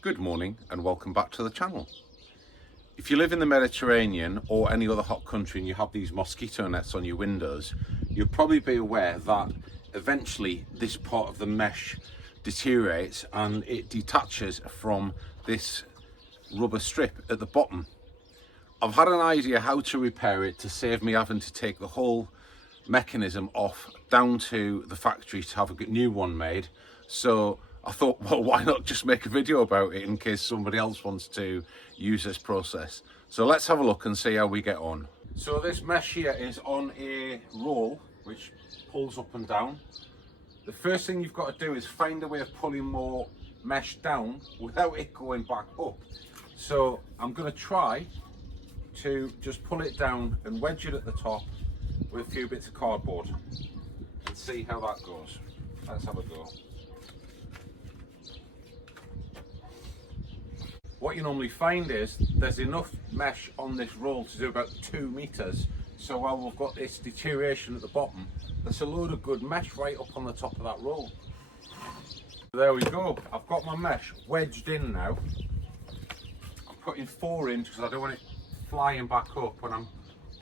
Good morning and welcome back to the channel. If you live in the Mediterranean or any other hot country and you have these mosquito nets on your windows, you'll probably be aware that eventually this part of the mesh deteriorates and it detaches from this rubber strip at the bottom. I've had an idea how to repair it to save me having to take the whole mechanism off down to the factory to have a new one made. So I thought, well, why not just make a video about it in case somebody else wants to use this process. So let's have a look and see how we get on. So this mesh here is on a roll which pulls up and down. The first thing you've got to do is find a way of pulling more mesh down without it going back up. So I'm going to try to just pull it down and wedge it at the top with a few bits of cardboard and see how that goes. Let's have a go. What you normally find is there's enough mesh on this roll to do about 2 meters. So while we've got this deterioration at the bottom, there's a load of good mesh right up on the top of that roll. There we go. I've got my mesh wedged in now. I'm putting 4 in because I don't want it flying back up when I'm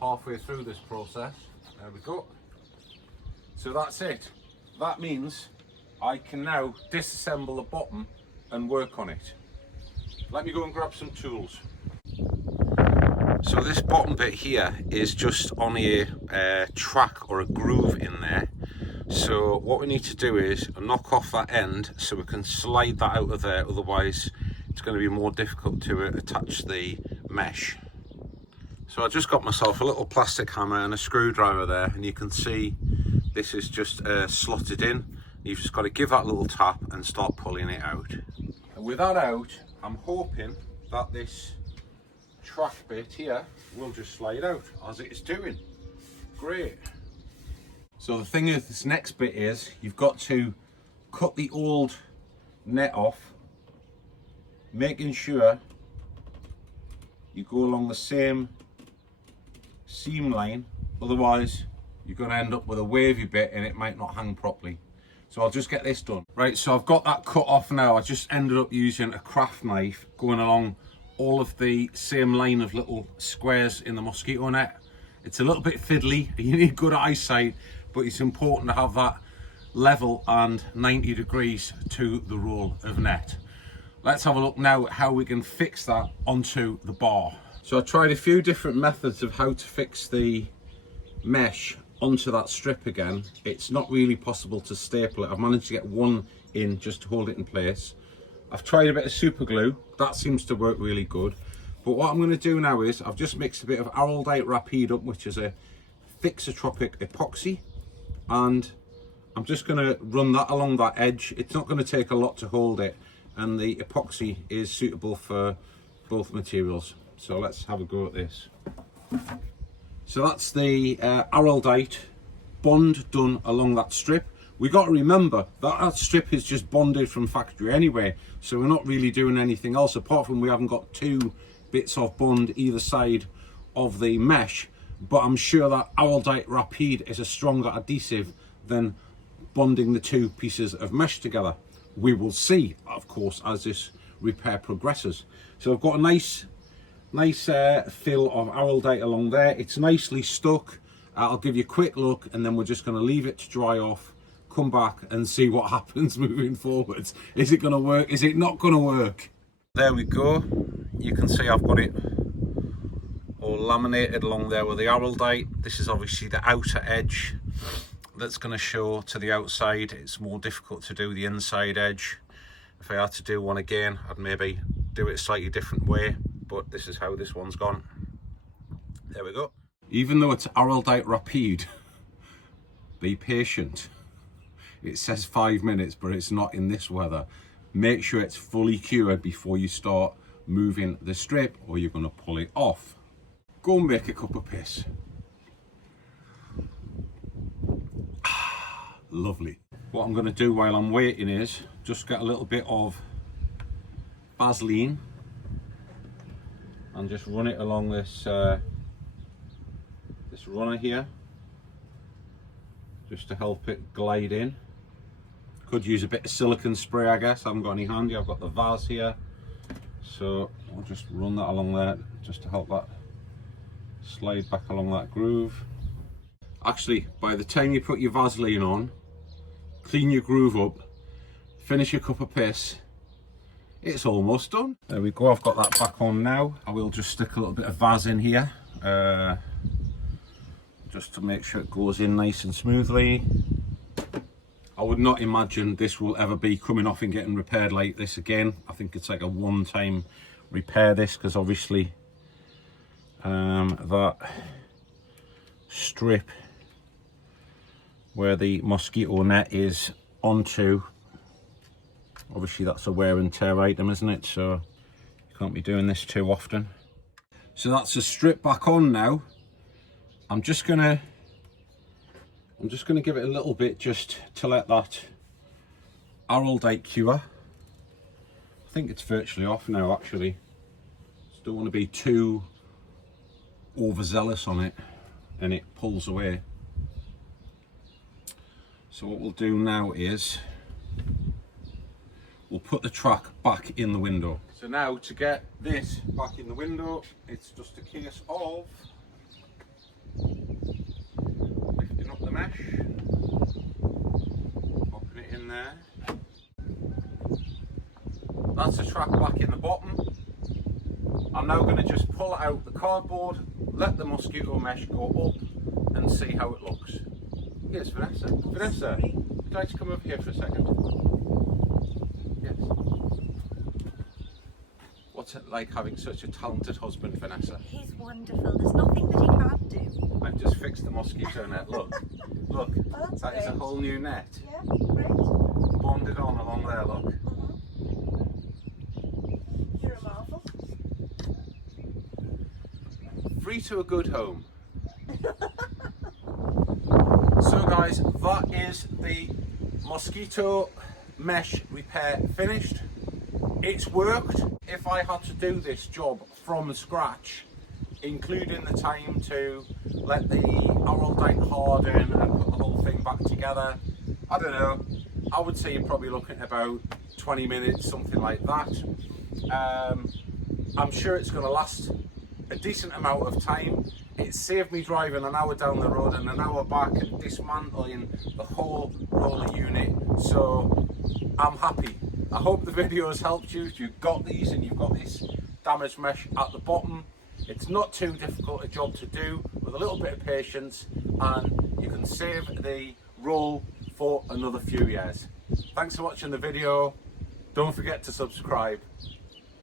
halfway through this process. There we go. So that's it. That means I can now disassemble the bottom and work on it. Let me go and grab some tools. So this bottom bit here is just on a track or a groove in there. So what we need to do is knock off that end so we can slide that out of there, otherwise it's going to be more difficult to attach the mesh. So I just got myself a little plastic hammer and a screwdriver there, and you can see this is just slotted in. You've just got to give that a little tap and start pulling it out. And with that out, I'm hoping that this track bit here will just slide out as it's doing. Great. So the thing with this next bit is you've got to cut the old net off, making sure you go along the same seam line, otherwise you're going to end up with a wavy bit and it might not hang properly. So I'll just get this done. Right, so I've got that cut off now. I just ended up using a craft knife going along all of the same line of little squares in the mosquito net. It's a little bit fiddly, you need good eyesight, but it's important to have that level and 90 degrees to the roll of net. Let's have a look now at how we can fix that onto the bar. So I tried a few different methods of how to fix the mesh onto that strip again. It's not really possible to staple it. I've managed to get one in just to hold it in place. I've tried a bit of super glue, that seems to work really good. But what I'm going to do now is I've just mixed a bit of Araldite Rapide up, which is a thixotropic epoxy, and I'm just going to run that along that edge. It's not going to take a lot to hold it, and the epoxy is suitable for both materials. So let's have a go at this. So that's the Araldite bond done along that strip. We got to remember that that strip is just bonded from factory anyway, so we're not really doing anything else apart from we haven't got 2 bits of bond either side of the mesh. But I'm sure that Araldite Rapide is a stronger adhesive than bonding the 2 pieces of mesh together. We will see, of course, as this repair progresses. So I've got a nice fill of Araldite along there. It's nicely stuck. I'll give you a quick look and then we're just going to leave it to dry off, come back and see what happens moving forwards. Is it going to work? Is it not going to work? There we go. You can see I've got it all laminated along there with the Araldite. This is obviously the outer edge that's going to show to the outside. It's more difficult to do the inside edge. If I had to do one again, I'd maybe do it a slightly different way, but this is how this one's gone. There we go. Even though it's Araldite Rapide, be patient. It says 5 minutes, but it's not in this weather. Make sure it's fully cured before you start moving the strip or you're going to pull it off. Go and make a cup of piss. Lovely. What I'm going to do while I'm waiting is just get a little bit of Vaseline and just run it along this this runner here, just to help it glide in. Could use a bit of silicone spray, I guess. I haven't got any handy. I've got the vase here. So I'll just run that along there just to help that slide back along that groove. Actually, by the time you put your Vaseline on, clean your groove up, finish your cup of piss, it's almost done. There we go, I've got that back on now. I will just stick a little bit of Vaz in here, just to make sure it goes in nice and smoothly. I would not imagine this will ever be coming off and getting repaired like this again. I think it's like a one-time repair this, because obviously that strip where the mosquito net is onto, obviously that's a wear and tear item, isn't it? So you can't be doing this too often. So that's a strip back on now. I'm just gonna give it a little bit just to let that araldite cure. I think it's virtually off now actually. Just don't want to be too overzealous on it and it pulls away. So what we'll do now is we'll put the track back in the window. So now to get this back in the window, it's just a case of lifting up the mesh, popping it in there. That's the track back in the bottom. I'm now going to just pull out the cardboard, let the mosquito mesh go up and see how it looks. Yes, Vanessa. Vanessa, would you like to come over here for a second? Yes. What's it like having such a talented husband, Vanessa? He's wonderful. There's nothing that he can't do. I've just fixed the mosquito net. Look, look. Oh, that's that great. is a whole new net. Yeah, great. Bonded on along there, look. You're a marvel. Free to a good home. So guys, that is the mosquito mesh repair finished. It's worked. If I had to do this job from scratch, including the time to let the araldite harden and put the whole thing back together, I don't know, I would say you're probably looking at about 20 minutes, something like that. I'm sure it's going to last a decent amount of time. It saved me driving an hour down the road and an hour back and dismantling the whole roller unit, so I'm happy. I hope the video has helped you. If you've got these and you've got this damaged mesh at the bottom, it's not too difficult a job to do with a little bit of patience, and you can save the roll for another few years. Thanks for watching the video. Don't forget to subscribe.